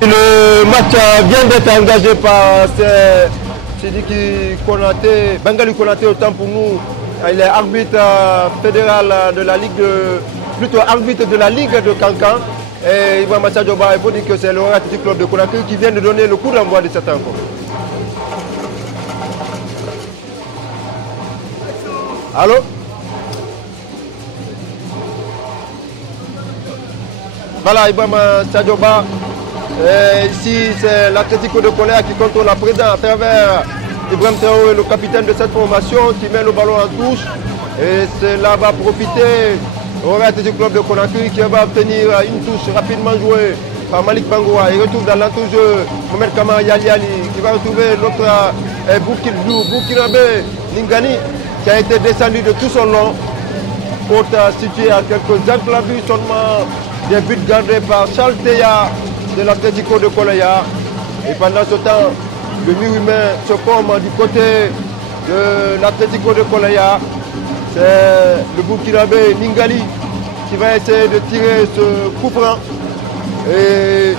Le match vient d'être engagé par Sidiki Konaté, Bengali Konaté autant pour nous. Il est arbitre fédéral de la Ligue plutôt arbitre de la Ligue de Kankan. Et Ibrahima Sadioba, il faut dire que c'est le Athletic Club de Conakry qui vient de donner le coup d'envoi de cette rencontre. Allô? Voilà, Ibrahima Sadioba. Ici, c'est l'Atlético de Colère qui contrôle la présence à travers Ibrahim Traoré, le capitaine de cette formation, qui met le ballon en touche. Et cela va profiter au Atlético Club de Conakry qui va obtenir une touche rapidement jouée par Malik Bangoua. Il retrouve dans l'entour-jeu Mohamed Kamara Yali qui va retrouver l'autre Burkinabé Ningani qui a été descendu de tout son long. Côte située à quelques enclaves seulement des buts gardés par Charles Teya de l'Atlético de Colaya. Et pendant ce temps, le mur humain se forme du côté de l'Atlético de Colaya. C'est le Burkinabé Ningali qui va essayer de tirer ce coup franc. Et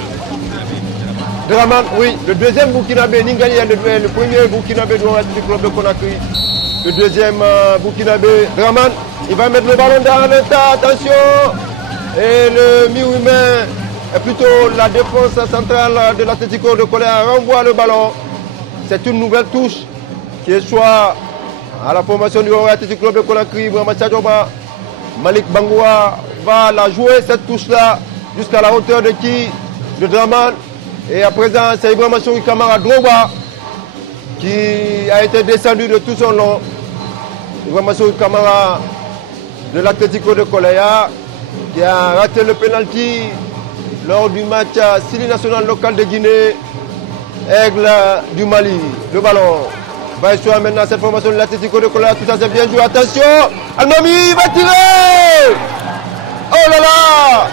Draman, oui, le deuxième Burkinabé Ningali est le premier Burkinabé de l'Atlético Club de Conakry. Le deuxième Burkinabé Draman, il va mettre le ballon dans le tas, attention. Et le mur humain, et plutôt la défense centrale de l'Atlético de Colère renvoie le ballon. C'est une nouvelle touche qui est soit à la formation du Athletic Club de Conakry. Malik Bangoua va la jouer cette touche-là jusqu'à la hauteur de qui? De Draman. Et à présent, c'est Ibrahima Souri Kamara Droba qui a été descendu de tout son long. Ibrahima Souri Kamara de l'Atlético de Colère qui a raté le penalty lors du match Sili National local de Guinée, Aigle du Mali. Le ballon va échouer maintenant cette formation de l'Atlético de Colère. Tout ça c'est bien joué. Attention, Almami va tirer. Oh là là,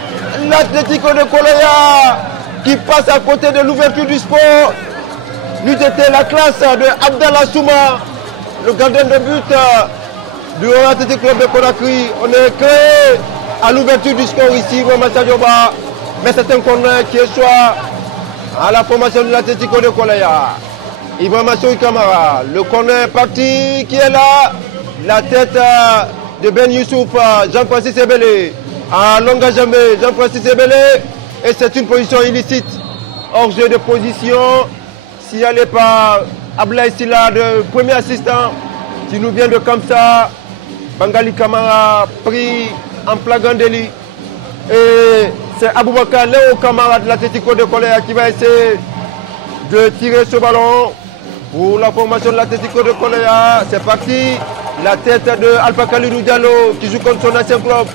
l'Atlético de Colère qui passe à côté de l'ouverture du sport. Nous était la classe de Abdallah Souma, le gardien de but du Athletic Club de Conakry. On est créé à l'ouverture du score ici, Sadioba. Mais c'est un corner qui est soit à la formation de l'Atlético de Colaya. Ibrahima Souri Kamara, le corner parti qui est là. La tête de Ben Youssouf, Jean-Francis Ebele. À longue jambe, Jean-Francis Ebele. Et c'est une position illicite. Hors jeu de position. Signalé par Ablaï Silla, le premier assistant, qui nous vient de Kamsa. Bangali Kamara pris en flagrant délit. Et c'est Aboubakar Léo Kamara de l'Atlético de Colea qui va essayer de tirer ce ballon pour la formation de l'Atlético de Colea. C'est parti. La tête de Alpha Khalidou Diallo qui joue contre son ancien club.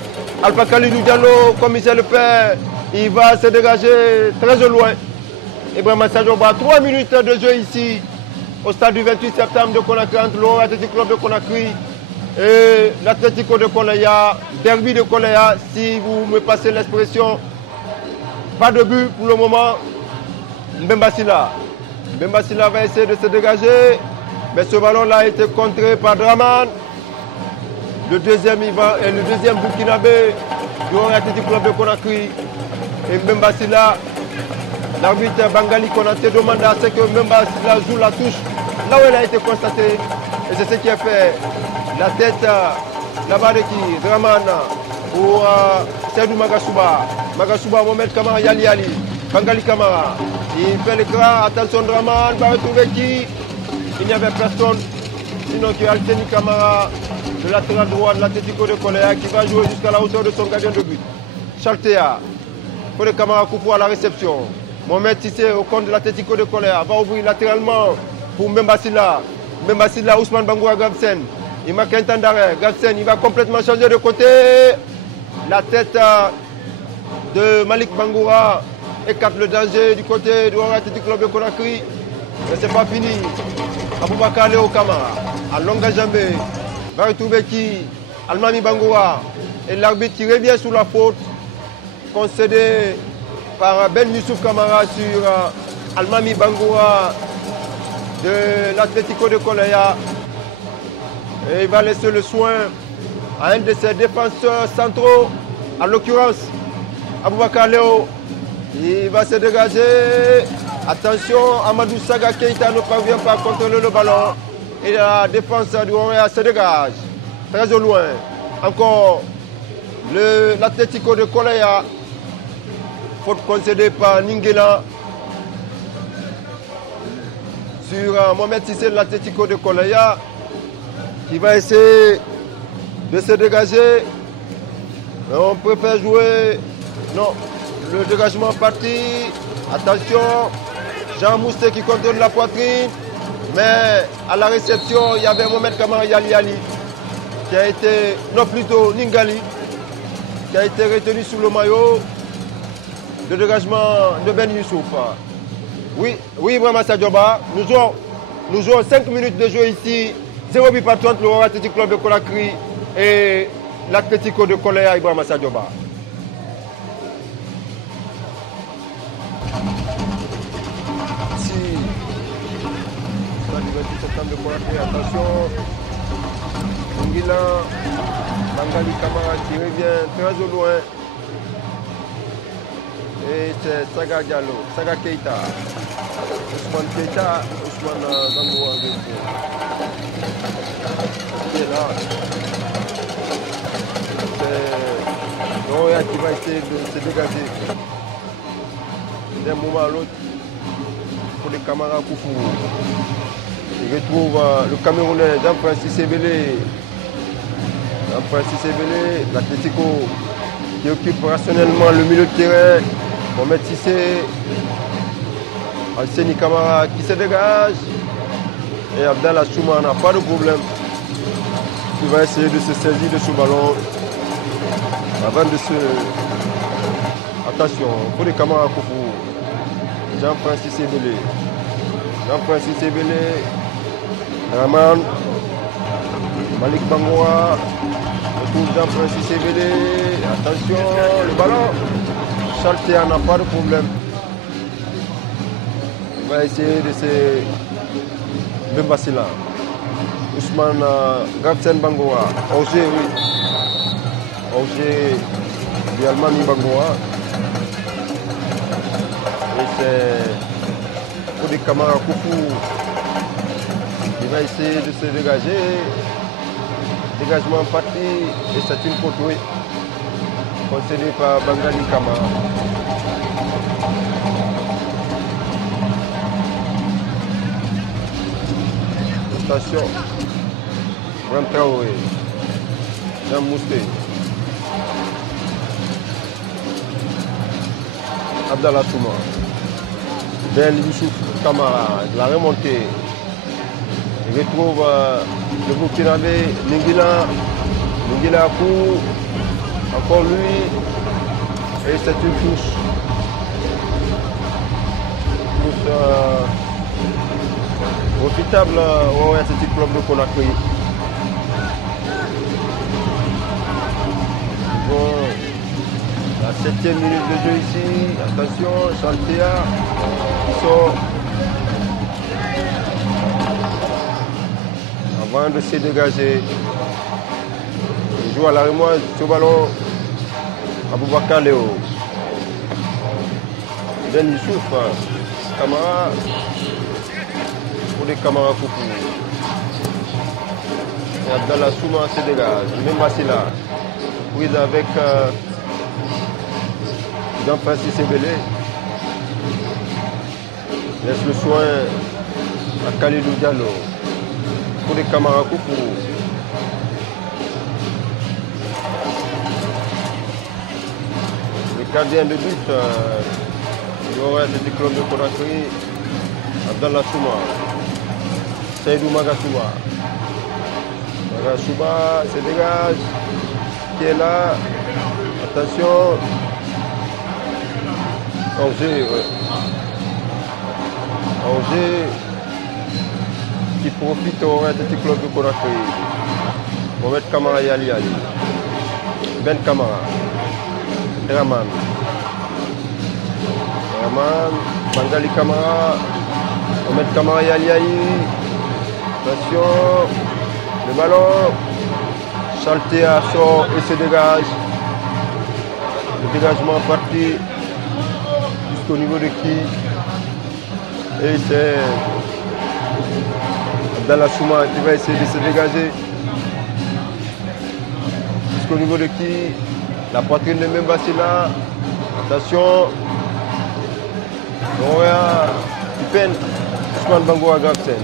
Alpha Khalidou Diallo, comme il sait le faire, il va se dégager très loin. Ibrahima Sadioba, 3 minutes de jeu ici au stade du 28 septembre de Conakry entre l'Athletic Club de Conakry et l'Atlético de Colea, derby de Colea, si vous me passez l'expression. Pas de but pour le moment. Mbemba Silla. Mbemba Silla va essayer de se dégager, mais ce ballon-là a été contré par Draman. Le deuxième Burkinabé du Athletic Club de Conakry. Et Mbemba Silla, l'arbitre Bangali Konaté demande à ce que Mbemba Silla joue la touche là où elle a été constatée. Et c'est ce qui a fait. La tête là-bas de qui Draman pour Seydou Magasuba. Magasuba, Mohamed Kamara, Yali Ali. Bangali Kamara. Il fait l'écran. Attention, Draman va retrouver qui? Il n'y avait personne. Sinon que Alteni Kamara, le latéral droit de l'Atlético de Colea, qui va jouer jusqu'à la hauteur de son gardien de but. Chaltea. Pour le Kamara Koufou à la réception. Mohamed Tissé au compte de l'Atlético de Colea. Va ouvrir latéralement pour Mbemba Silla. Mbemba Silla, Ousmane Bangoura Gabsen. Il marque un temps d'arrêt. Gabsen, il va complètement changer de côté. La tête de Malik Bangoura écarte le danger du côté du Athletic Club de Conakry. Mais ce n'est pas fini. Aboubakar Léo Kamara, à longue jambée, va retrouver qui? Almami Bangoura. Et l'arbitre qui revient sur la faute concédée par Ben Youssouf Kamara sur Almami Bangoura de l'Atlético de Colea. Et il va laisser le soin à un de ses défenseurs centraux, en l'occurrence Aboubakar Léo. Il va se dégager. Attention, Amadou Saga Keita ne parvient pas à contrôler le ballon. Et la défense du Roya se dégage. Très au loin. Encore l'Atlético de Colea. Faute concédée par Ningela sur Mohamed Sissé de l'Atlético de Colea, qui va essayer de se dégager. Mais on préfère jouer. Non, le dégagement parti. Attention, Jean Moussé qui contrôle la poitrine. Mais à la réception, il y avait Mohamed Kamara Yali qui a été, non plutôt Ningali, qui a été retenu sous le maillot. Le dégagement de Ben Youssouf. Oui, vraiment Sadioba. Nous jouons 5 minutes de jeu ici. 0 but partout entre le Athletic Club de Conakry et l'Atlético de Colea, Ibrahima Sadioba. Ici, le 28 septembre de Conakry, attention. Ngila, Bangali Kamara qui revient très au loin. Et c'est Saga Diallo, Saga Keita. Ousmane Keita, Ousmane Bangoura qui est là. C'est Roya qui va essayer de se dégager d'un moment à l'autre pour les camarades Koufou. Il retrouve le Camerounais Jean-Francis Ebele. Jean-Francis Ebele, l'Atlético qui occupe rationnellement le milieu de terrain. Mohamed Sissé, Alseni Kamara qui se dégage. Et Abdallah Chouma n'a pas de problème. Il va essayer de se saisir de ce ballon avant de se... Attention, pour les Kamara Koufou. Jean-Francis Ebele. Jean-Francis Ebele. Raman. Malik Bangoura. Retrouve Jean-Francis Ebele. Attention, le ballon. Chaltea n'a pas de problème. Il va essayer de se... Mbemba Silla. Ousmane Gabsen Bangoura. Orgé, oui. Orgé de Almami Bangoura. Et c'est pour des camarades Koufou. Il va essayer de se dégager. Dégagement parti et c'est une faute, oui. Concédé par Bangali Kamara. Attention. Bram Traoré. Jean Mousté. Abdallah Souma. Ben Youssouf Kamara. La remontée. Il retrouve le Burkinabé Ningila. Ningila Kou. Encore lui. Et c'est une touche. Touche profitable au Athletic Club de Conakry. Bon, la 7e minute de jeu ici. Attention, Chantia qui sort. Avant de se dégager. Il joue à la remoise sur le ballon. Aboubakar Léo. Ben Youssouf. Kamara. Pour les Kamara Koupou. Et Abdallah Souma se dégage. Même Massila. Prise avec Jean-Francis Ebele. Laisse le soin à Khalidou Diallo. Pour les Kamara Koupou. Le gardien de but, il aurait été du club de Conakry, Abdallah Souma. Seydou Magasouba. Magasouba se dégage. Qui est là. Attention. Angers, oui. Angers qui profite au Athletic Club de Conakry. Mohamed Kamara Yali Ali. Ben Kamara. Raman. Bangali Kamara. Mohamed Kamara Yali Ali. Attention. Le ballon. Chaltea sort et se dégage. Le dégagement parti jusqu'au niveau de qui. Et c'est Abdallah Souma qui va essayer de se dégager. Jusqu'au niveau de qui. La poitrine de Mbasila. Attention. Noria qui peine. Ousmane Bangoa Grafsen.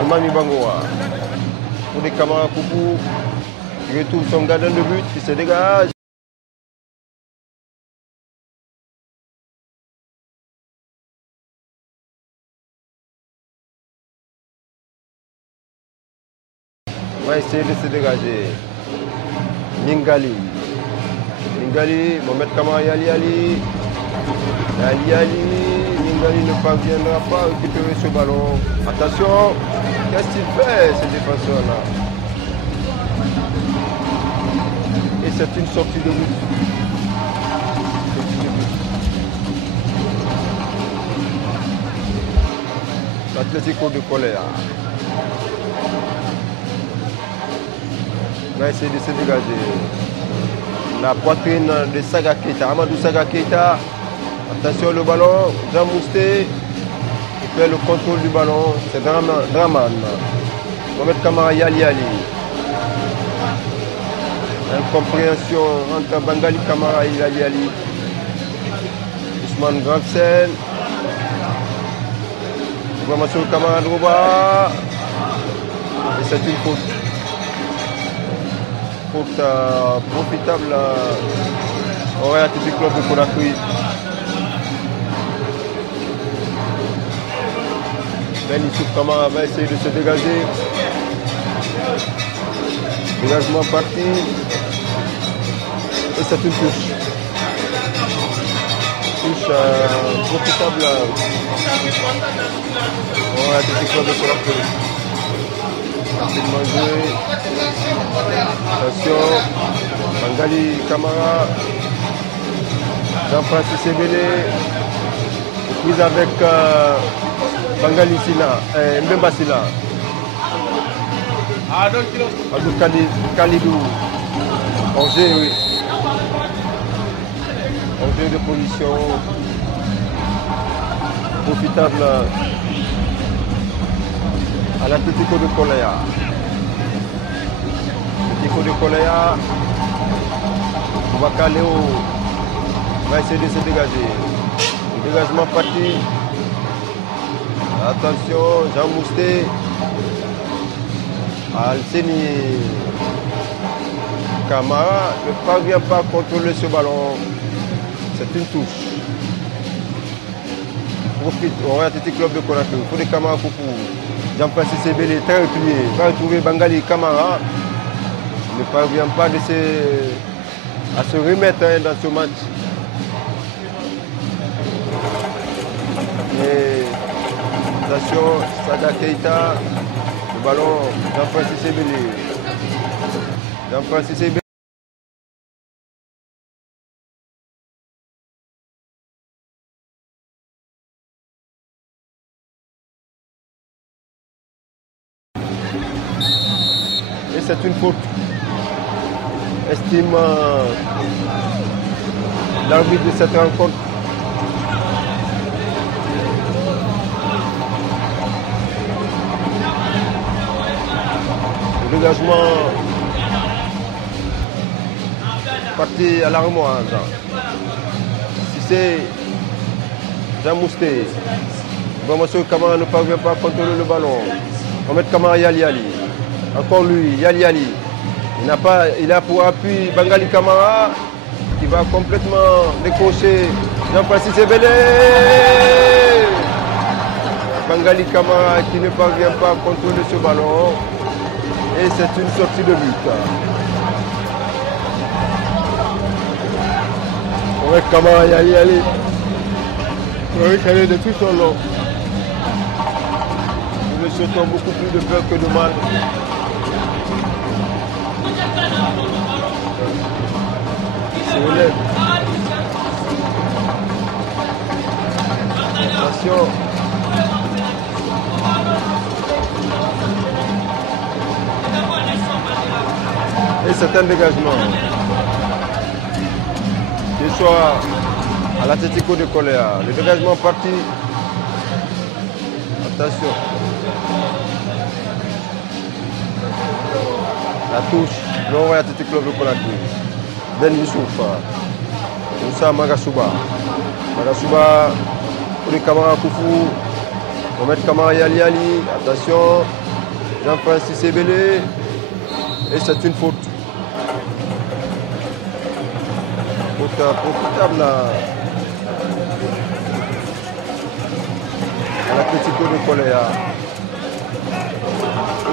Almami Bangoa. Pour des Kamara Koupou. Il retrouve son gardien de but qui se dégage. On va essayer de se dégager. Ningali. Ningali, Mohamed Kamara Yali Ali. Yali Ali. Ningali ne parviendra pas à récupérer ce ballon. Attention. Qu'est-ce qu'il fait, ce défenseur-là? Et c'est une sortie de but. L'Atlético de Colère. On va essayer de se dégager. La poitrine de Saga Keita, Amadou Saga Keita. Attention le ballon, Jean Mousté. Il fait le contrôle du ballon. C'est Draman. Mohamed Kamara Yali Ali. Incompréhension entre Bangali Kamara et Yali Ali. Ousmane Grafsen. Information de Kamara Droba. Et c'est une faute. Faute profitable au Real Athletic Club de Conakry. Ben Youssouf Kamara va essayer de se dégager. Dégagement parti. Et c'est une touche. Touche profitable au Real Athletic Club de Conakry. Rapidement joué. Attention. Bangali Kamara. Jean-Francis Ebele. Prise avec Bangali Sina. Mbemba Sina. Abdou Khalidou. Angers, oui. Angers de position. Profitable à l'Atlético de Colère. l'Atlético de Colaya. Boubakaleo va essayer de se dégager. Le dégagement parti. Attention, Jean Mousté. Alseni Camara ne parvient pas à contrôler ce ballon. C'est une touche. Profite au Royal Athletic Club de Conakry. Pour les Camara Koupou. Jean-Francis Ebele très replié. Va retrouver Bangali Camara. Ne parvient pas à se remettre dans ce match. Et attention, Sada Keita. Le ballon, Jean-Francis Ebele. Jean-Francis Ebele. Et c'est une faute. Estime l'arbitre de cette rencontre. Le dégagement parti à l'armoire. Si c'est Jean Mousté, Bamasso Kamara ne parvient pas à contrôler le ballon. On va mettre Kamara Yali. Encore lui, Yali. Il a pour appui Bangali Kamara qui va complètement décocher Jean-Francis Ebele. Bangali Kamara qui ne parvient pas à contrôler ce ballon. Et c'est une sortie de but. On va Kamara Yali. On va aller de tout son long. Le monsieur a beaucoup plus de peur que de mal. Attention. Et c'est un dégagement. Qu'il soit à l'Atlético de Colaya. Le dégagement parti. Attention. La touche. Le Royal Athletic Club de Conakry. Ben Youssouf. Moussa Magasuba. Magasuba pour les Kamara Koufou. On va mettre Kamara Yali. Attention. Jean-Francis Ebele. Et c'est une faute. Faute profitable à l'Atlético de Colaya.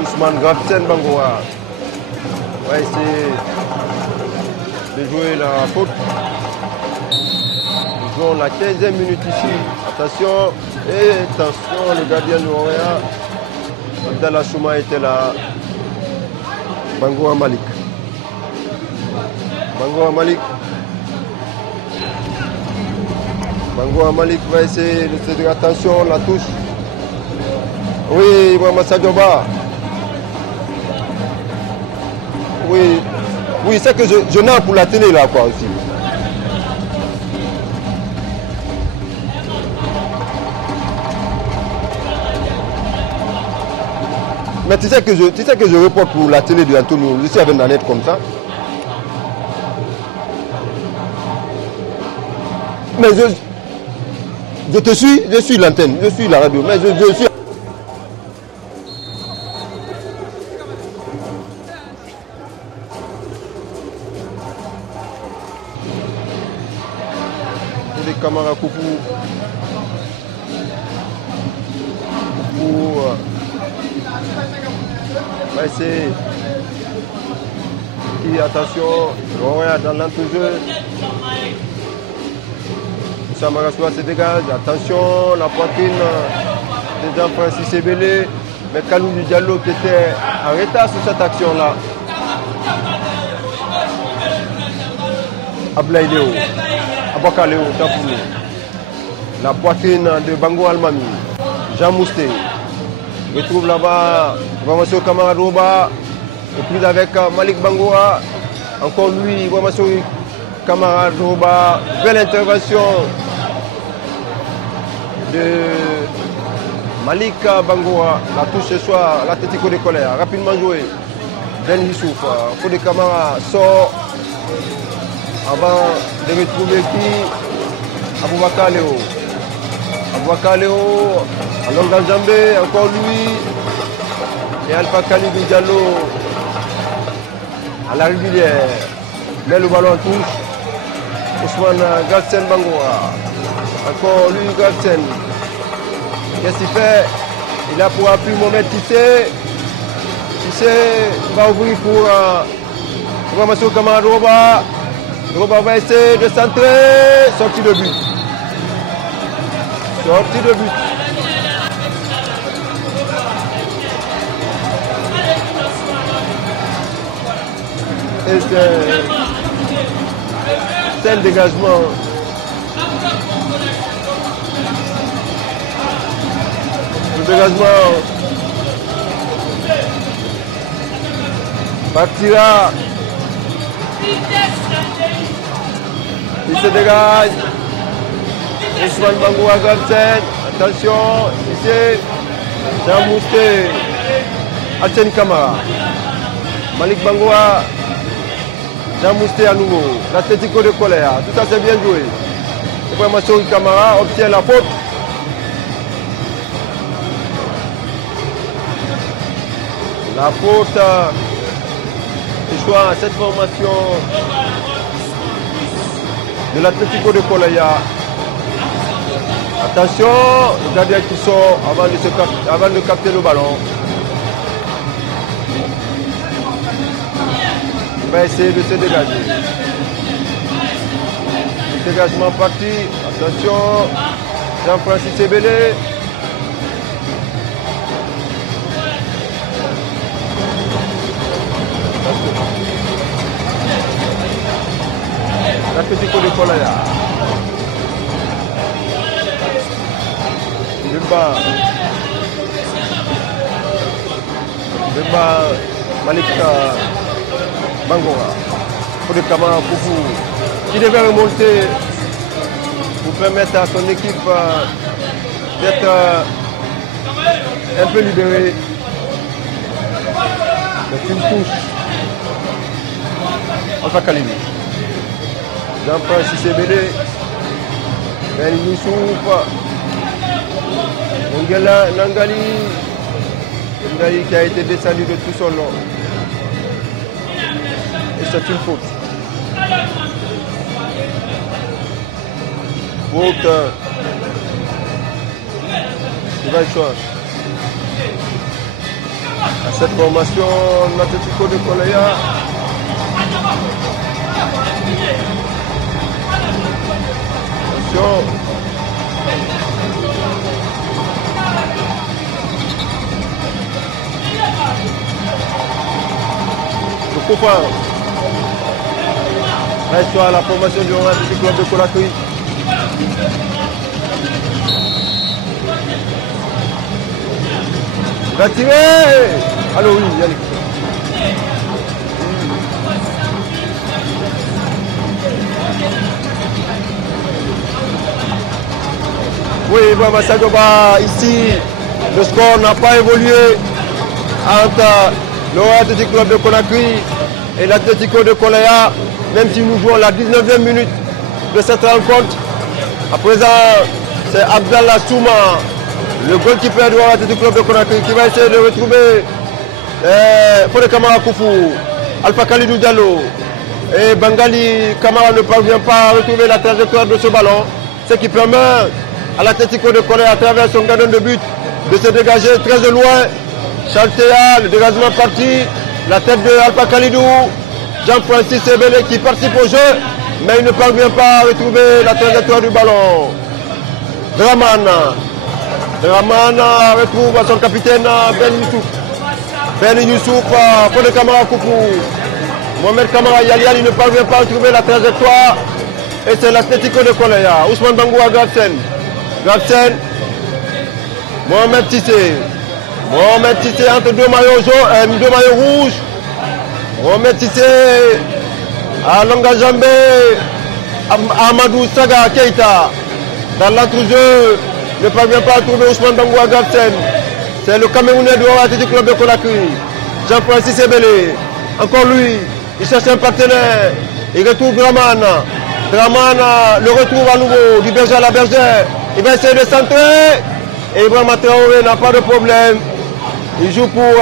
Ousmane Grafsen Bangoa va essayer de jouer la faute. Nous jouons la 15e minute ici. Attention, le gardien de Roya, Abdallah Chouma était là. Bangoa Malik. Bangoa Malik va essayer de se dire attention, la touche. Oui, Mohamed Sadioba. Oui, c'est que je n'ai pour la télé là quoi aussi. Mais tu sais que je reporte pour la télé de Antonio, je suis avec Nanette comme ça. Mais je te suis, je suis l'antenne, je suis la radio, mais je suis... Les Kamara Koufou. Va essayer. Et attention, Roya dans l'entre-jeu. Moussa Magasuba se dégage. Attention, la poitrine de Jean-Francis Ebele. Mais Kalou Diallo qui était en retard sur cette action-là. Ablaïdeo. Abokaleo, Tapoulou. La poitrine de Bango Almami. Jean Mousté. Retrouve là-bas Wamasso Kamara Rouba. Et puis avec Malik Bangoa. Encore lui, Wamasso Kamara Rouba. Belle intervention de Malik Bangoa. La touche ce soir, l'Atlético de Colaya. Rapidement joué. Ben Youssouf. Fodé Camara sort avant de retrouver qui Aboubakar Léo. Aboubakar Léo, à l'angle jambé, encore lui. Et Alpha Khalidou Diallo à la régulière. Mais le ballon touche. Ousmane Galsen Bangoura. Encore lui Galsen. Qu'est-ce qu'il fait? Il a pour appui Mohamed Tissé. Tissé va ouvrir pour Massou Kamara Droba. Droba va essayer de centrer. Sortie de but. Sortie de but. Et c'est le dégagement. Le dégagement partira. Il se dégage. Ousmane Bangoura Galsen. Attention, ici, Jean Mousté. Alsen Kamara. Malik Bangoura. Jean Mousté à nouveau. L'Atlético de Colère. Tout ça c'est bien joué. Et vraiment Sori Kamara obtient la faute. La faute échoue à cette formation de l'Atlético de Colaya. Attention, le gardien qui sort avant de capter le ballon. Il va essayer de se dégager. Le dégagement parti. Attention, Jean-Francis Ebele. L'Atlético de Colaya. Bemba Malik Bangoura. Pour le Camara Foufou. Qui devait remonter pour permettre à son équipe d'être un peu libérée. C'est une touche. Alpha Khalidou. Jean-Francis Ebele. Ben Youssouf. Nangali qui a été descendu de tout son long. Et c'est une faute. Faute. Nouvelle chose. À cette formation, l'Atlético de Colaya. Attention. Le copain. Reste à la formation du Atlético Club de Conakry. Il va tirer. Allô, oui, Yannick. Oui, Ibrahima Sadoba, ici, le score n'a pas évolué entre le Atlético Club de Conakry et l'Atlético de Colaya, même si nous jouons la 19e minute de cette rencontre. À présent, c'est Abdallah Souma, le goalkeeper du Atlético Club de Conakry, qui va essayer de retrouver Fodé Camara Koufou, Alpha Khalidou Diallo. Et Bangali Camara ne parvient pas à retrouver la trajectoire de ce ballon, ce qui permet à l'Atlético de Colaya, à travers son gardien de but, de se dégager très de loin. Chaltea, le dégagement parti, la tête de Alpha Khalidou, Jean-Francis Ebele qui participe au jeu, mais il ne parvient pas à retrouver la trajectoire du ballon. Draman retrouve son capitaine Ben Youssouf. Ben Youssouf, Fodé Camara Koufou. Mohamed Kamara Yalian, il ne parvient pas à retrouver la trajectoire. Et c'est l'Atlético de Colaya. Ousmane Bangoura Galsen. Mohamed Tissé. Mohamed Tissé entre deux maillots rouges. Mohamed Tissé à Longa-Jambé. Amadou Saga Keita. Dans l'entre-jeu, ne parvient pas à trouver Ousmane Bangoura Galsen. C'est le Camerounais du Atlético Club de Conakry. Jean-Francis Ebele. Encore lui, il cherche un partenaire. Il retrouve Draman. Draman le retrouve à nouveau du berger à la bergère. Il va essayer de centrer. Et Ibrahima Traoré n'a pas de problème. Il joue pour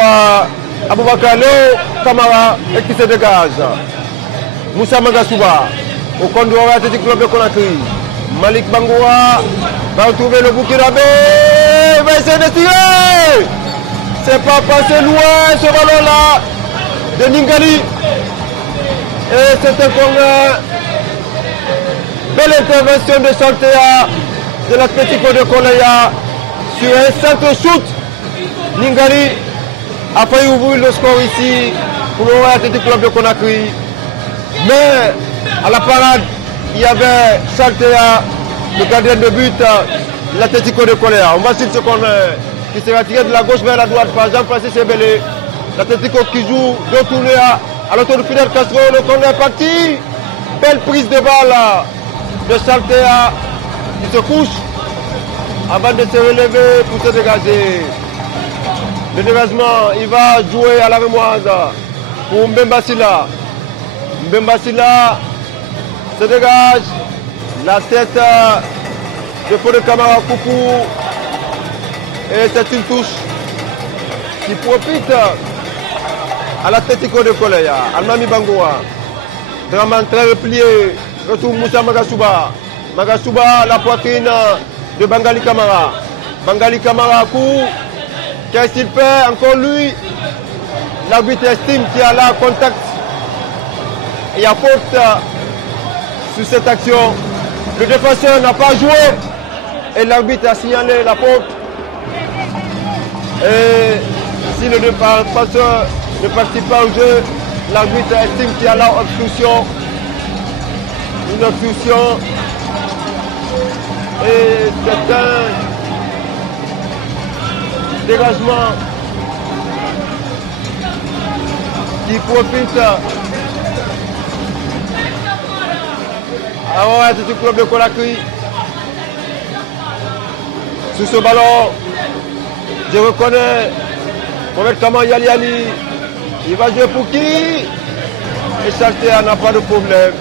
Aboubakar Léo Camara et qui se dégage. Moussa Magasouba au compte du Athletic Club de Conakry. Malik Bangoura va retrouver le Burkinabé. Il va essayer de tirer. C'est pas passé loin ce ballon-là de Ningali. Et c'est encore une belle intervention de Chantea de l'Atlético de Kolaya sur un centre shoot. Ningali a failli ouvrir le score ici pour le Athletic Club de Conakry. Mais à la parade, il y avait Chantea, le gardien de but de l'Atlético de Kolaya. On va suivre ce corner qui sera tiré de la gauche vers la droite par Jean-Francis Ebele. L'Atlético qui joue de tourner à l'auto de Fidel Castro. Le corner est parti. Belle prise de balle de Chantea qui se couche avant de se relever pour se dégager. Le dégagement, il va jouer à la remoise pour Mbemba Silla. Mbemba Silla se dégage. La tête de Fodé Camara Koupou. Et c'est une touche qui profite à l'Atlético de Kolaya. Almami Bangoua. Draman très replié. Retour Moussa Magasouba. Magasouba, la poitrine de Bangali Camara. Bangali Camara court. Qu'est-ce qu'il fait? Encore lui. L'arbitre estime qu'il y a là contact. Il y a faute sur cette action. Le défenseur n'a pas joué. Et l'arbitre a signalé la faute. Et si le défenseur ne participe pas au jeu, l'arbitre estime qu'il y a là obstruction. Une obstruction. Et c'est un dégagement qui profite à du club de Conakry. Sur ce ballon, je reconnais Mohamed Kaman Yali. Il va jouer pour qui? Et Chantea n'a pas de problème.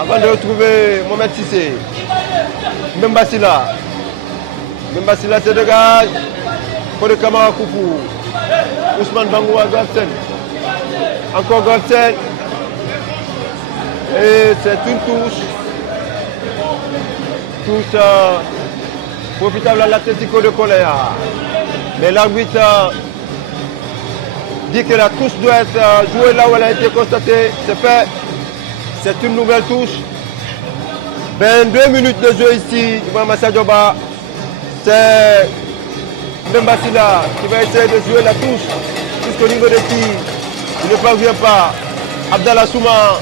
Avant de retrouver Mohamed Sissé. Mbemba Silla. Mbemba Silla se dégage. Fodé Camara Koupou. Ousmane Bangoua Goldsen. Encore Goldsen. Et c'est une touche. Touche profitable à l'Atlético de Kolaya. Mais l'arbitre dit que la touche doit être jouée là où elle a été constatée. C'est fait. C'est une nouvelle touche. 22 minutes de jeu ici. Ibrahima Sadioba. C'est Mbemba Silla qui va essayer de jouer la touche jusqu'au niveau des tirs. Il ne parvient pas. Abdallah Souma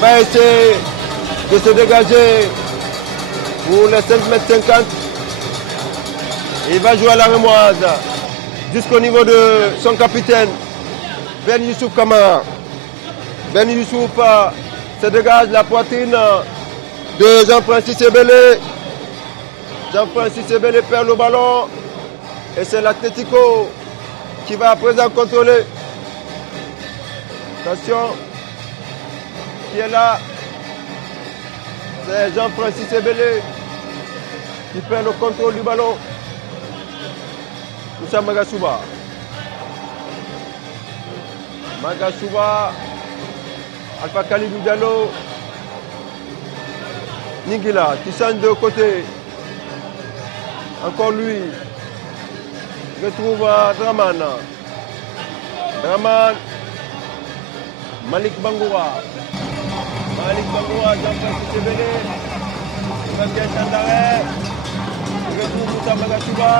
va essayer de se dégager pour les 5,50 m. Il va jouer à la remoise jusqu'au niveau de son capitaine, Ben Youssouf Kamara. Ben Youssouf se dégage la poitrine de Jean-Francis Ebele. Jean-Francis Ebele perd le ballon. Et c'est l'Atlético qui va à présent contrôler. Attention. Qui est là? C'est Jean-Francis Ebele qui perd le contrôle du ballon. Moussa Magasouba. Magasouba. Alpha Khalidou Diallo. Ningila qui change de côté. Encore lui. Il retrouve Draman. Draman. Malik Bangoura. Malik Bangoura, Jean-Francis Ebele. Il va bien champ d'arrêt. Il retrouve Moussa Magasouba.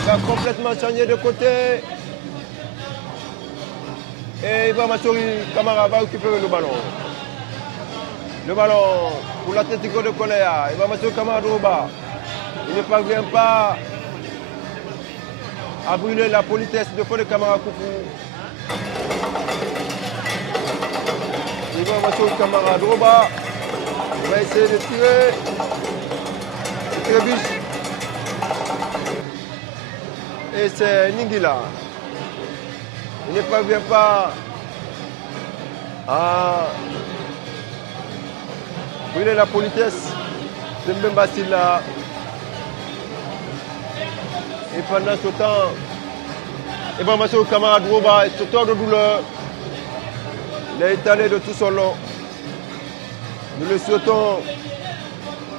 Il va complètement changer de côté. Et Ibrahima Kamara va récupérer le ballon. Le ballon pour l'Atlético de Kolaya. Ibrahima Kamara Droba. Il ne parvient pas à brûler la politesse de Fodé Camara Koupou. Ibrahima Kamara Droba. Il va essayer de tirer. Il trébuche. Et c'est Ningila. Il ne parvient pas à brûler la politesse de Mbemba Sylla. Et pendant ce temps, Ibrahima Kamara Drouba est auteur de douleur. Il est étalé de tout son long. Nous le souhaitons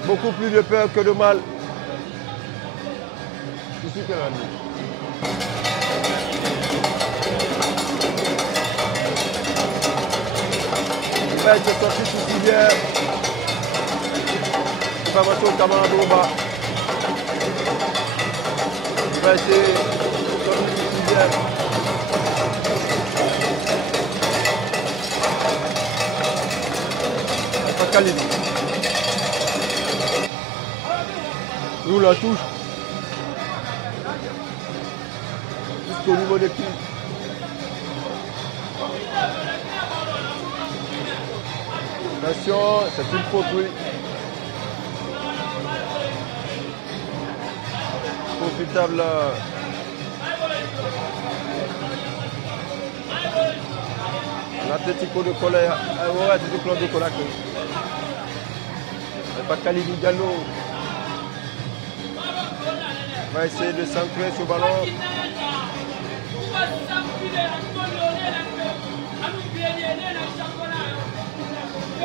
beaucoup plus de peur que de mal. Je suis il va être sorti sous civière. Ibrahima Kamara Drouba. Il va essayer de sortir sous civière. Khalidi. Nous la touche. Jusqu'au niveau des pieds. Attention, c'est une faute, oui. Profitable. L'Atlético de Colère. Ouais, c'est du club de Conakry. Pas Khalidi Diallo va essayer de centrer ce ballon.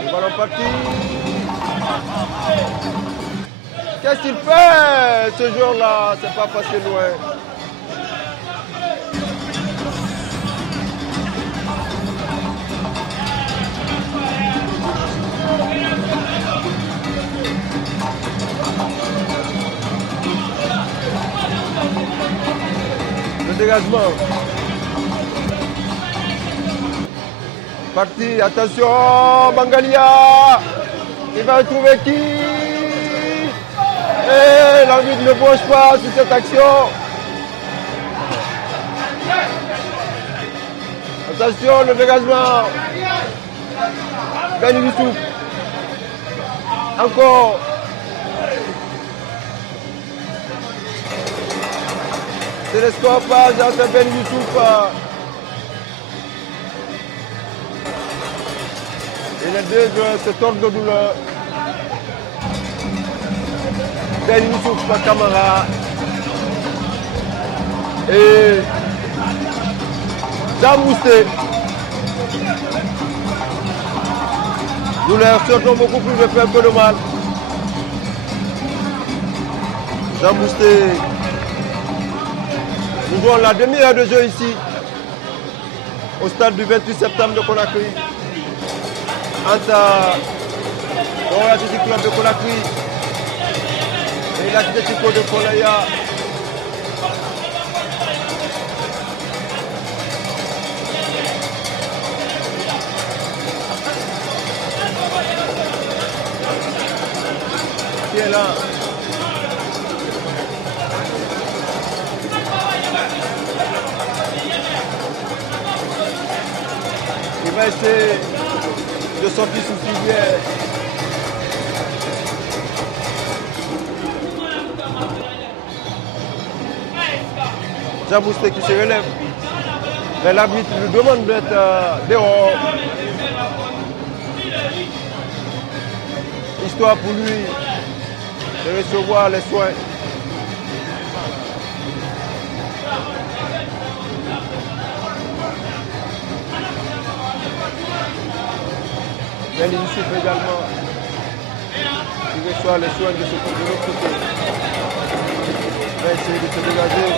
Le ballon parti. Qu'est-ce qu'il fait ce jour-là? C'est pas passé loin. Le dégagement. Parti, attention, Bangalia. Il va trouver qui? Et l'arbitre ne bouge pas sur cette action. Attention, le dégagement. Ben Youssouf. Encore. C'est le score pas entre Ben Youssouf. Et les deux se tordent de douleur. Ben Youssouf, pas Camara. Et Jean Mousté. Nous leur souhaitons beaucoup plus de peur que de mal. Jean Mousté. Nous jouons la demi-heure de jeu ici, au stade du 28 septembre de Conakry, entre l'Athletic Club de Conakry et l'Atlético de Colaya. Qui est là? Il va essayer de sortir sous civière. Jean Mousté qui se relève. Mais l'arbitre lui demande d'être dehors. Histoire pour lui de recevoir les soins. Ben Youssouf également, qui reçoit les soins de l'autre côté. Il va essayer de se dégager.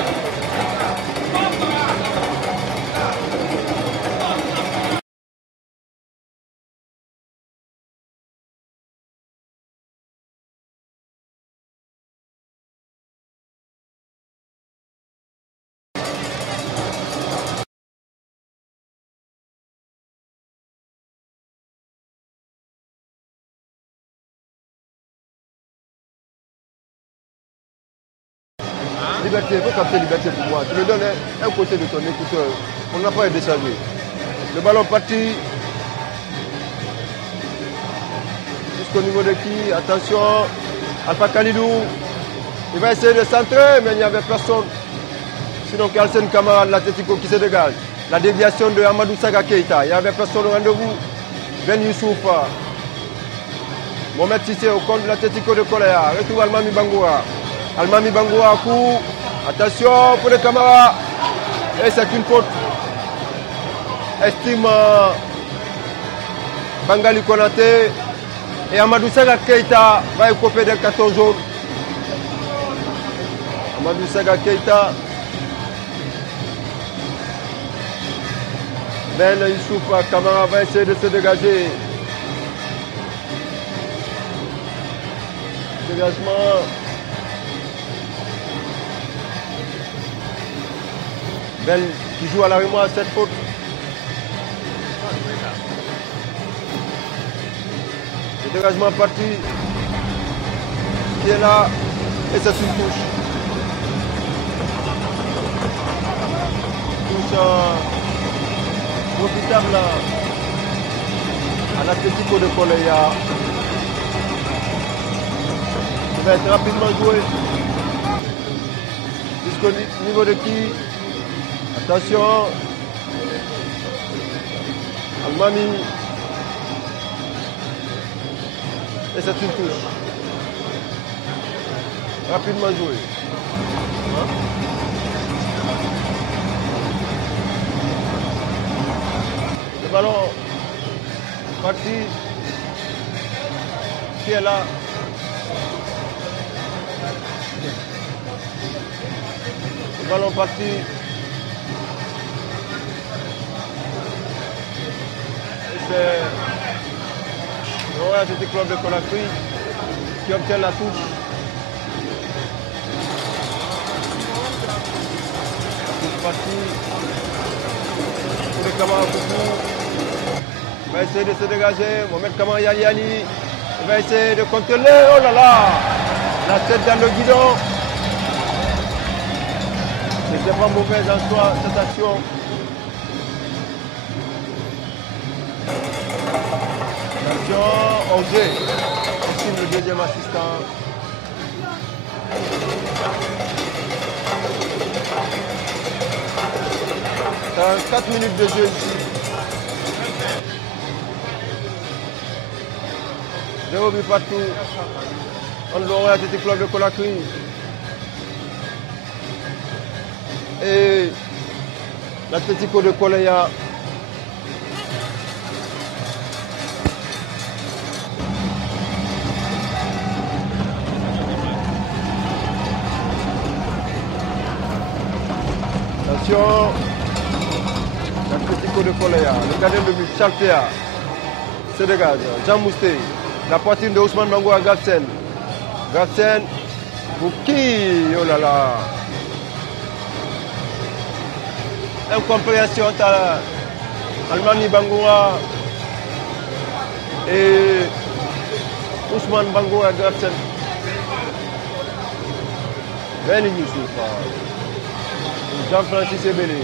Liberté, il faut capter liberté pour moi. Tu me donnes un côté de ton écouteur. On n'a pas été déchargé. Le ballon parti. Jusqu'au niveau de qui? Attention. Alpha Khalidou. Il va essayer de centrer, mais il n'y avait personne. Sinon, Kalsen Kamara de l'Atlético qui se dégage. la déviation de Amadou Saga Keita. Il y avait personne au rendez-vous. Ben Youssouf. Mohamed Sissé au compte de l'Atlético de Kolaya. Retour Almami Bangoura. Almami Bangoura, coup. Attention pour les camarades. Et c'est une faute. Estime Bangali Konaté. Et Amadou Saga Keita va écoper des cartons jaunes. Amadou Saga Keita. Ben Youssouf Kamara va essayer de se dégager. Dégagement. Ben qui joue à la mémoire à cette faute. Le dégagement parti. Qui est là. Et c'est une touche. Touche profitable à l'Atlético de Kolaya. Il va être rapidement joué. Jusqu'au niveau de qui? Attention. Almami. Et c'est une touche. Rapidement joué. Le ballon parti. Qui est là? Le ballon parti. C'est le Royal Athletic Club de Conakry qui obtient la touche. La touche partie. Pour les camarades Koufou. Il va essayer de se dégager. Mohamed Kamara Yali. Il va essayer de contrôler. Oh là là! La tête dans le guidon. C'était pas mauvais en soi cette action. Angers, ici le deuxième assistant. Dans 4 minutes de jeu ici. 0 but partout. On l'aurait Athletic Club de Conakry. Et l'Atlético de Kolaya. Attention, l'Atlético de Kolaya, le gardien de but, Chaltea, se dégage, Jean Mousté, la poitrine de Ousmane Bangoura Gafsen. Gafsen, pour qui? Oh là là! Incompréhension entre Almami Bangoura et Ousmane Bangoura Gafsen. Ben Youssouf. Jean-Francis Ebele.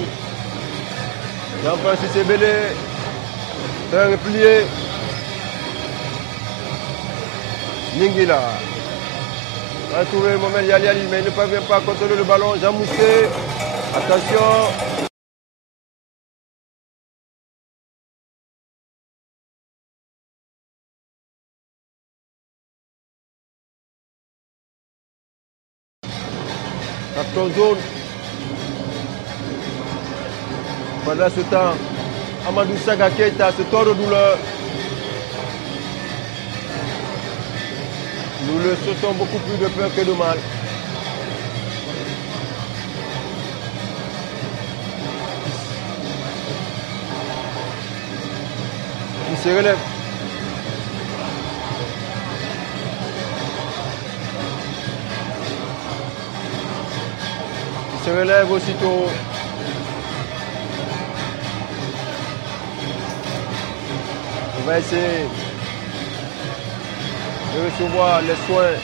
Jean-Francis Ebele. Très replié. Ningila. On va trouver Mohamed Yali, mais il ne parvient pas à contrôler le ballon. Jean Mousté. Attention. Carton jaune. Pendant ce temps, Amadou Saga Keita se tord de douleur. Nous le sautons beaucoup plus de peur que de mal. Il se relève. Il se relève aussitôt. On va essayer de recevoir les soins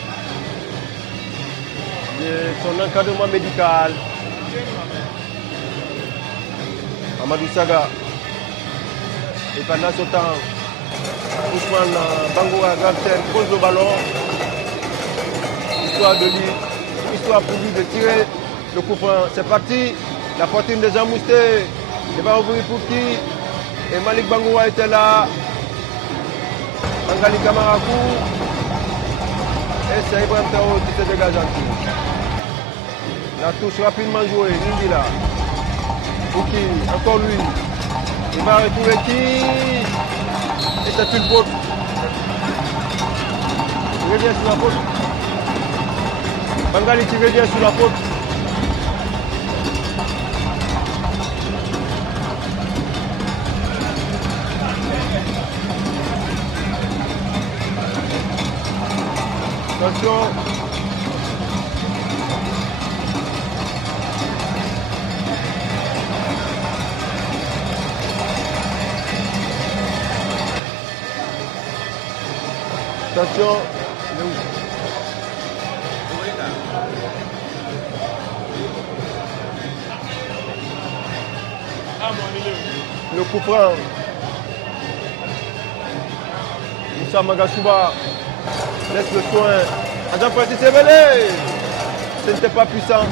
de son encadrement médical. Amadou Saga. Et pendant ce temps, Ousmane Bangoura Gafsen pose le ballon. Histoire pour lui de tirer le coup franc. C'est parti. La poitrine de Jean Mousté. Il va ouvrir pour qui? Et Malik Bangoura était là. Bangali Kamarakou. Et c'est Ibrahim Traoré qui se dégage en touche. La touche rapidement jouée, Ningila. Pour qui? Encore lui. Il va retrouver qui? Et c'est une faute. Il revient sur la faute. Bangali qui revient sur la faute. Attention. Attention. Le coup franc. Moussa Magasuba laisse le soin. Jean-Francis Ebele. Ce n'était pas puissant.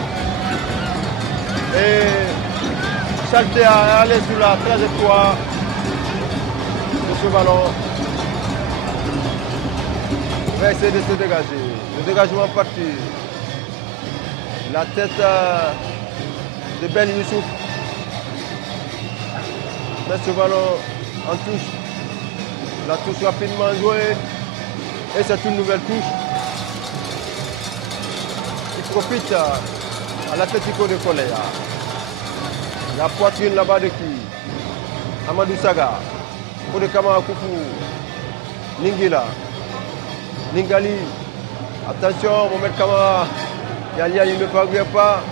Et Salté a allé sur la trajectoire de ce ballon. Il va essayer de se dégager. Le dégagement parti. La tête de Ben Youssouf. Met ce ballon en touche. La touche rapidement jouée. Et c'est une nouvelle touche. Il profite à l'Atlético de Koleya. La poitrine là-bas de qui? Amadou Saga. Pour de Kamara Koufou. Ningila. Ningali. Attention, Mohamed Kamara. Yalia, il ne parvient pas.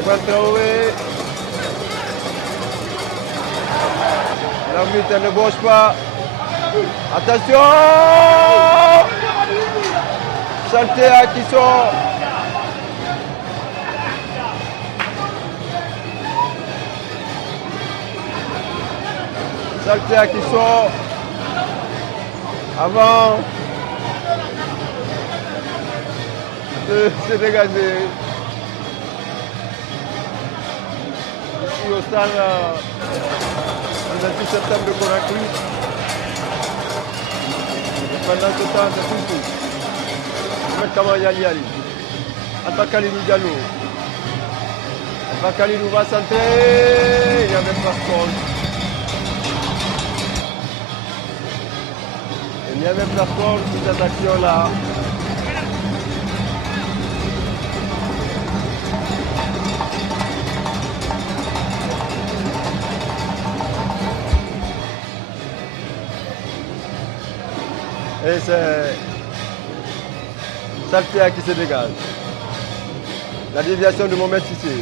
Ibrahim Traoré. L'arbitre ne gauche pas. Attention! Saltea qui sort. Saltea qui sort. Avant de se dégager. Ici au stade le 28 septembre de Conakry. Pendant ce temps, c'est tout tout. Mohamed Kamara Yali. Alpha Khalidou Diallo. Alpha Khalidou va centrer. Il y a même pas de compte. Il y a même pas de compte sur cette action-là. Et c'est Saltea qui se dégage. La déviation de Mohamed Sissé.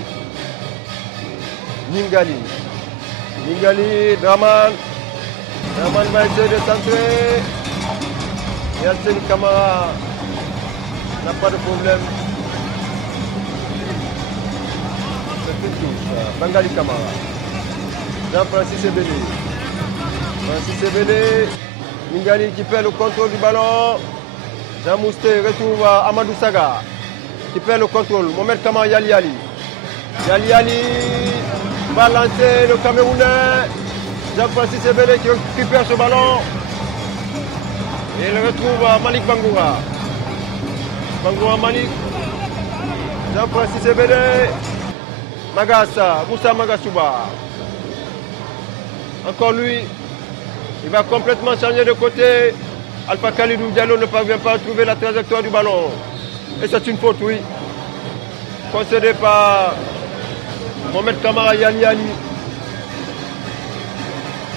Ningali. Ningali, Draman. Draman va essayer de centrer. Et Alcine Kamara n'a pas de problème. C'est une touche. Bangali Kamara. Jean-Francis Ebele. Francis Ebele. Ningali qui perd le contrôle du ballon. Jean Mousté retrouve Amadou Saga qui perd le contrôle. Mohamed Kamara Yali. Yali va lancer le Camerounais. Jean-Francis Ebele qui récupère ce ballon. Et il retrouve Malik Bangoura. Bangoura Malik. Jean-Francis Ebele. Magassa, Moussa Magasuba. Encore lui. Il va complètement changer de côté. Alpha Khalidou Diallo ne parvient pas à trouver la trajectoire du ballon. Et c'est une faute, oui. Concédée par Mohamed Kamara Yali.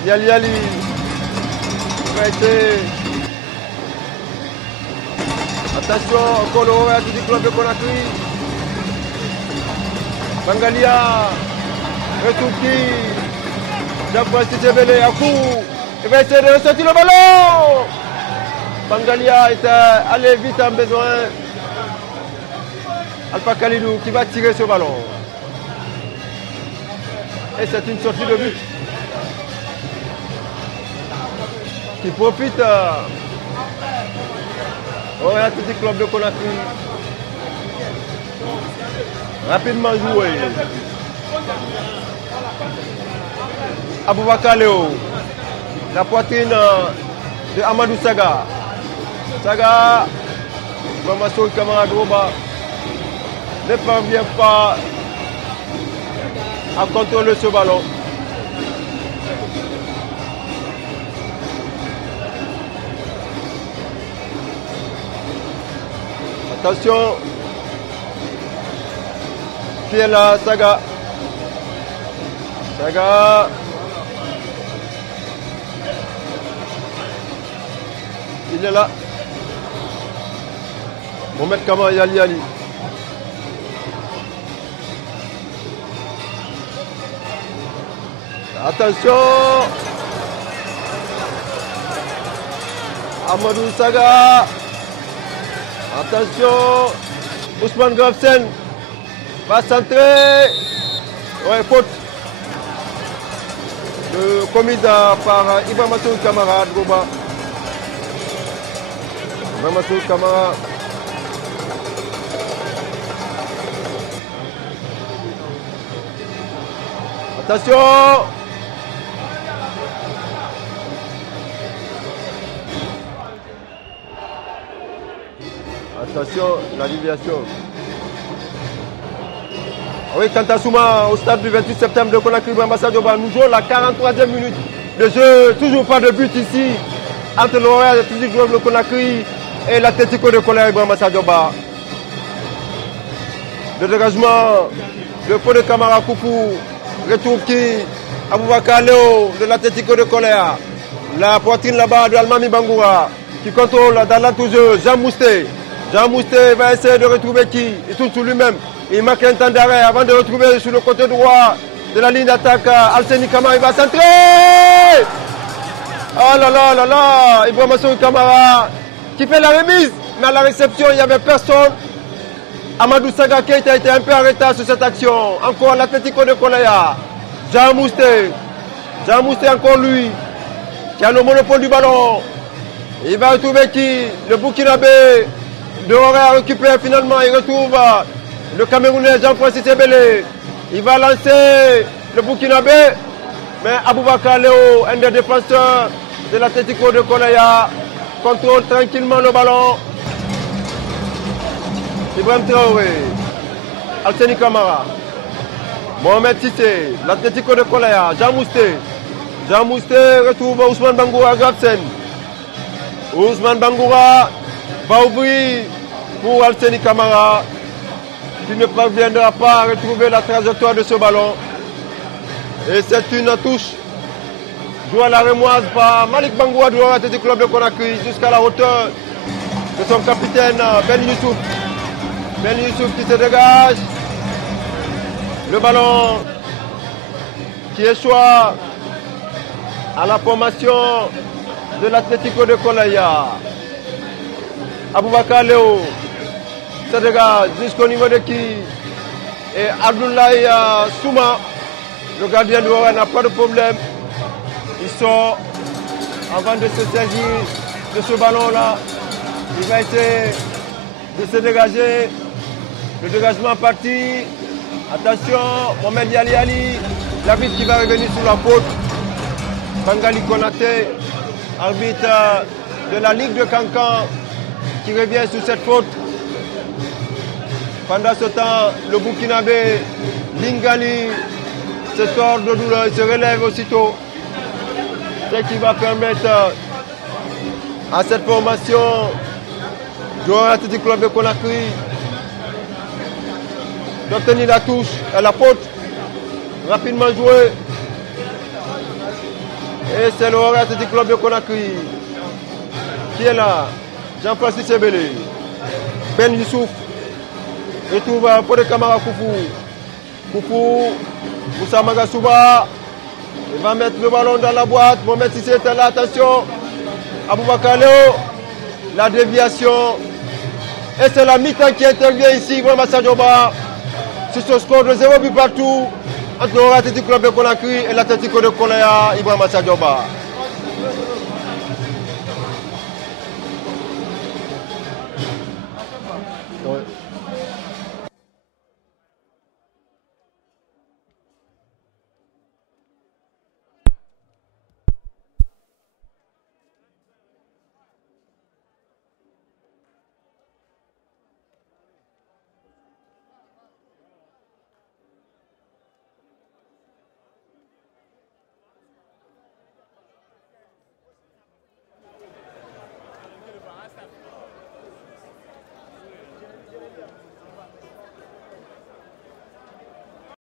Yali va essayer. Attention, encore le haut du club de Conakry. Bangalia. Retour qui? Jean-Francis Ebele à coup. Il va essayer de ressortir le ballon. Bangalia est allé vite en besoin. Alpha Khalidou qui va tirer ce ballon. Et c'est une sortie de but. Qui profite au Athletic Club de Conakry. Rapidement joué. Aboubakar Léo. La poitrine de Amadou Saga. Saga, Mamasso Kamara Droba ne parvient pas à contrôler ce ballon. Attention, qui est là, Saga. Saga. Il est là. Mohamed Kamara Yali. Attention. Amadou Saga. Attention. Ousmane Gravesen va centrer. Ouais, faute. Commise par Ibrahima Kamara Droba. Ibrahima Kamara. Attention. Attention, la déviation. Oui, Kantassouma au stade du 28 septembre de Conakry, Ibrahima Sadioba. Nous jouons la 43e minute de jeu. Toujours pas de but ici entre l'Orient de Conakry et l'Atlético de Colère, Ibrahima Sadioba. Le dégagement de Fodé Kamara Koufou. Retour qui Aboubakar Léo de l'Atlético de Colère. La poitrine là-bas de Almami Bangoura qui contrôle dans l'entourage Jean Mousté. Jean Mousté va essayer de retrouver qui? Il tourne sur lui-même. Il marque un temps d'arrêt avant de retrouver sur le côté droit de la ligne d'attaque Alseni Kamara. Il va centrer. Oh là là là là. Ibrahima Kamara qui fait la remise. Mais à la réception, il n'y avait personne. Amadou Saga qui a été un peu en retard sur cette action. Encore l'Atlético de Colaya. Jean Mousté. Jean Mousté encore lui. Qui a le monopole du ballon. Il va retrouver qui? Le Burkinabé. Doré a récupéré finalement. Il retrouve le Camerounais Jean-Francis Ebele. Il va lancer le Burkinabé. Mais Aboubakar Léo, un des défenseurs de l'Atlético de Colaya, contrôle tranquillement le ballon. Ibrahim Traoré, Alseni Kamara, Mohamed Sissé, l'Atlético de Colaya, Jean Mousté. Jean Mousté retrouve Ousmane Bangoura Gravesen. Ousmane Bangoura va ouvrir pour Alseni Kamara qui ne parviendra pas à retrouver la trajectoire de ce ballon. Et c'est une touche jouée à la remoise par Malik Bangoura du Athletic Club de Conakry jusqu'à la hauteur de son capitaine Ben Youssouf. Ben Youssouf qui se dégage. Le ballon qui échoue à la formation de l'Atlético de Colaya. Aboubakar Léo se dégage jusqu'au niveau de qui? Et Abdoulaye Souma, le gardien du Oran, n'a pas de problème. Il sort avant de se saisir de ce ballon-là. Il va essayer de se dégager. Le dégagement parti. Attention, Mohamed Yali, l'arbitre qui va revenir sur la faute. Bangali Konaté, arbitre de la Ligue de Cancan, qui revient sur cette faute. Pendant ce temps, le Burkinabé, Lingali, se tord de douleur, il se relève aussitôt. Ce qui va permettre à cette formation du Athletic Club de Conakry d'obtenir la touche et la faute. Rapidement joué. Et c'est le Athletic Club de Conakry qui est là. Jean-Francis Ebele. Ben Youssouf retrouve Fodé Kamara Koufou. Koufou, Moussa Magasouba. Il va mettre le ballon dans la boîte. Mohamed Sissé est là, attention. Aboubakar Léo. La déviation. Et c'est la mi-temps qui intervient ici. Ibrahima Sadioba. Sur ce score de 0 but partout entre le Athletic Club de Conakry et l'Atlético de Colaya. Ibrahima Sadioba.